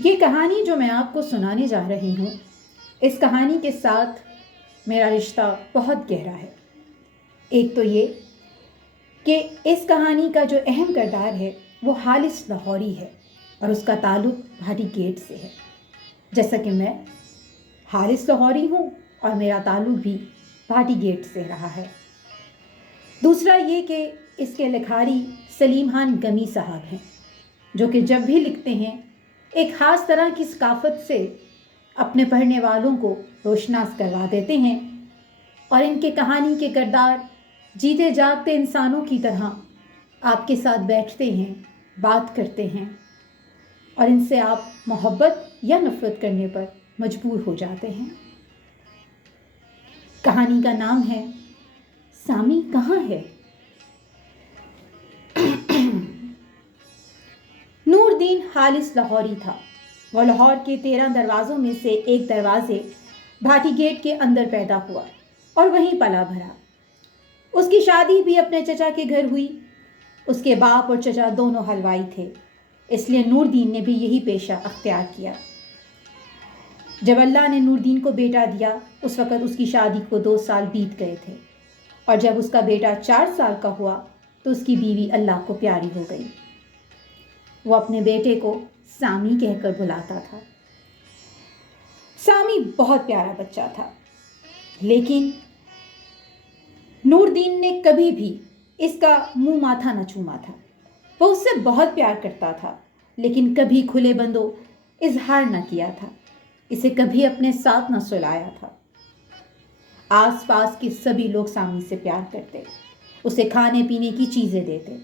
یہ کہانی جو میں آپ کو سنانے جا رہی ہوں، اس کہانی کے ساتھ میرا رشتہ بہت گہرا ہے۔ ایک تو یہ کہ اس کہانی کا جو اہم کردار ہے وہ حارث لاہوری ہے اور اس کا تعلق بھاٹی گیٹ سے ہے، جیسا کہ میں حارث لاہوری ہوں اور میرا تعلق بھی بھاٹی گیٹ سے رہا ہے۔ دوسرا یہ کہ اس کے لکھاری سلیم خان گمی صاحب ہیں، جو کہ جب بھی لکھتے ہیں ایک خاص طرح کی ثقافت سے اپنے پڑھنے والوں کو روشناس کروا دیتے ہیں، اور ان کے کہانی کے کردار جیتے جاگتے انسانوں کی طرح آپ کے ساتھ بیٹھتے ہیں، بات کرتے ہیں، اور ان سے آپ محبت یا نفرت کرنے پر مجبور ہو جاتے ہیں۔ کہانی کا نام ہے سامی کہاں ہے؟ نور دین حارث لاہوری تھا۔ وہ لاہور کے 13 دروازوں میں سے ایک دروازے بھاٹی گیٹ کے اندر پیدا ہوا اور وہیں پلا بھرا۔ اس کی شادی بھی اپنے چچا کے گھر ہوئی۔ اس کے باپ اور چچا دونوں حلوائی تھے، اس لیے نور دین نے بھی یہی پیشہ اختیار کیا۔ جب اللہ نے نور دین کو بیٹا دیا، اس وقت اس کی شادی کو 2 سال بیت گئے تھے، اور جب اس کا بیٹا 4 سال کا ہوا تو اس کی بیوی اللہ کو پیاری ہو گئی۔ وہ اپنے بیٹے کو سامی کہہ کر بلاتا تھا۔ سامی بہت پیارا بچہ تھا، لیکن نور دین نے کبھی بھی اس کا منہ ماتھا نہ چوما تھا۔ وہ اس سے بہت پیار کرتا تھا، لیکن کبھی کھلے بندوں اظہار نہ کیا تھا، اسے کبھی اپنے ساتھ نہ سلایا تھا۔ آس پاس کے سبھی لوگ سامی سے پیار کرتے، اسے کھانے پینے کی چیزیں دیتے۔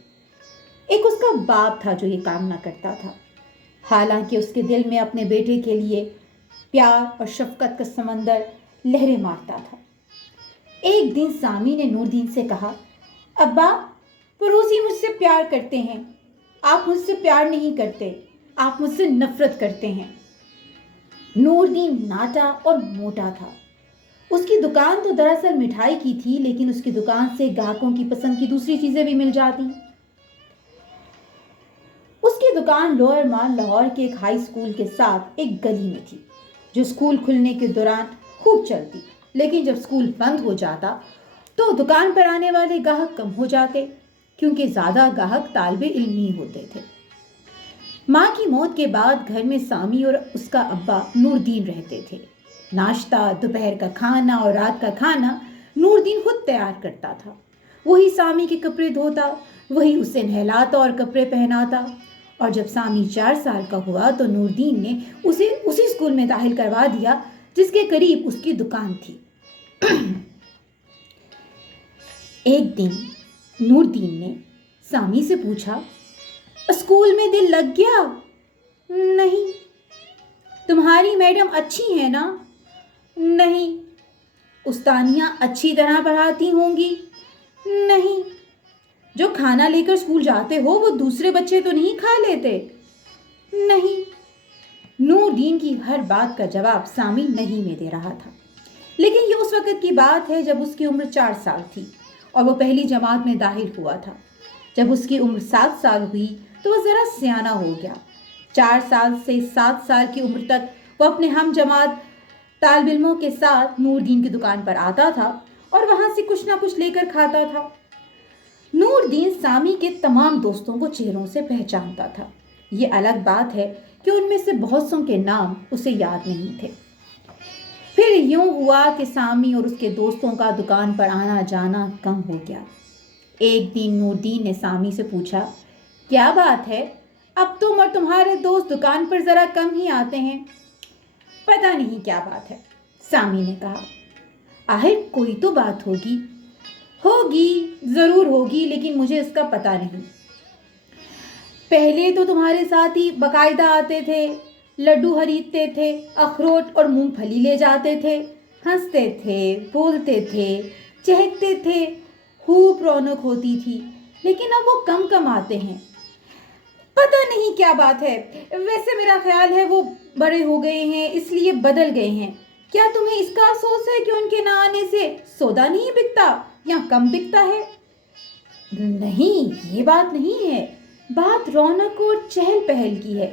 ایک اس کا باپ تھا جو یہ کام نہ کرتا تھا، حالانکہ اس کے دل میں اپنے بیٹے کے لیے پیار اور شفقت کا سمندر لہریں مارتا تھا۔ ایک دن سامی نے نور دین سے کہا، ابا، پڑوسی مجھ سے پیار کرتے ہیں، آپ مجھ سے پیار نہیں کرتے، آپ مجھ سے نفرت کرتے ہیں۔ نور دین ناٹا اور موٹا تھا۔ اس کی دکان تو دراصل مٹھائی کی تھی، لیکن اس کی دکان سے گاہکوں کی پسند کی دوسری چیزیں بھی مل جاتی۔ اس کی دکان لوئر مال لاہور کے ایک ہائی اسکول کے ساتھ ایک گلی میں تھی، جو اسکول کھلنے کے دوران خوب چلتی، لیکن جب اسکول بند ہو جاتا تو دکان پر آنے والے گاہک کم ہو جاتے، کیونکہ زیادہ گاہک طالب علم ہی ہوتے تھے۔ ماں کی موت کے بعد گھر میں سامی اور اس کا ابا نور دین رہتے تھے۔ ناشتہ، دوپہر کا کھانا اور رات کا کھانا نور دین خود تیار کرتا تھا۔ وہی سامی کے کپڑے دھوتا، وہی اسے نہلاتا اور کپڑے پہناتا، اور جب سامی 4 سال کا ہوا تو نور دین نے اسے اسی اسکول میں داخل کروا دیا جس کے قریب اس کی دکان تھی۔ ایک دن نور دین نے سامی سے پوچھا، اسکول میں دل لگ گیا؟ نہیں۔ تمہاری میڈم اچھی ہے نا؟ نہیں۔ استانیاں اچھی طرح پڑھاتی ہوں گی؟ نہیں۔ جو کھانا لے کر اسکول جاتے ہو وہ دوسرے بچے تو نہیں کھا لیتے؟ نہیں۔ نور دین کی ہر بات کا جواب سامی نہیں میں دے رہا تھا، لیکن یہ اس وقت کی بات ہے جب اس کی عمر 4 سال تھی اور وہ پہلی جماعت میں داخل ہوا تھا۔ جب اس کی عمر 7 سال ہوئی تو وہ ذرا سیانہ ہو گیا۔ 4 سال سے 7 سال کی عمر تک وہ اپنے ہم جماعت طالب علموں کے ساتھ نور دین کی دکان پر آتا تھا اور وہاں سے کچھ نہ کچھ لے کر کھاتا تھا۔ نور دین سامی کے تمام دوستوں کو چہروں سے پہچانتا تھا۔ یہ الگ بات ہے کہ ان میں سے بہت سوں کے نام اسے یاد نہیں تھے۔ پھر یوں ہوا کہ سامی اور اس کے دوستوں کا دکان پر آنا جانا کم ہو گیا۔ ایک دن نور دین نے سامی سے پوچھا، کیا بات ہے؟ اب تم اور تمہارے دوست دکان پر ذرا کم ہی آتے ہیں۔ پتہ نہیں کیا بات ہے، سامی نے کہا۔ آخر کوئی تو بات ہوگی۔ ہوگی، ضرور ہوگی، لیکن مجھے اس کا پتہ نہیں۔ پہلے تو تمہارے ساتھی باقاعدہ آتے تھے، لڈو خریدتے تھے، اخروٹ اور مونگ پھلی لے جاتے تھے، ہنستے تھے، بولتے تھے، چہکتے تھے، خوب رونق ہوتی تھی، لیکن اب وہ کم کم آتے ہیں۔ پتہ نہیں کیا بات ہے، ویسے میرا خیال ہے وہ بڑے ہو گئے ہیں، اس لیے بدل گئے ہیں۔ کیا تمہیں اس کا افسوس ہے کہ ان کے نہ آنے سے سودا نہیں بکتا یا کم بکتا ہے؟ نہیں، یہ بات نہیں ہے، بات رونق اور چہل پہل کی ہے۔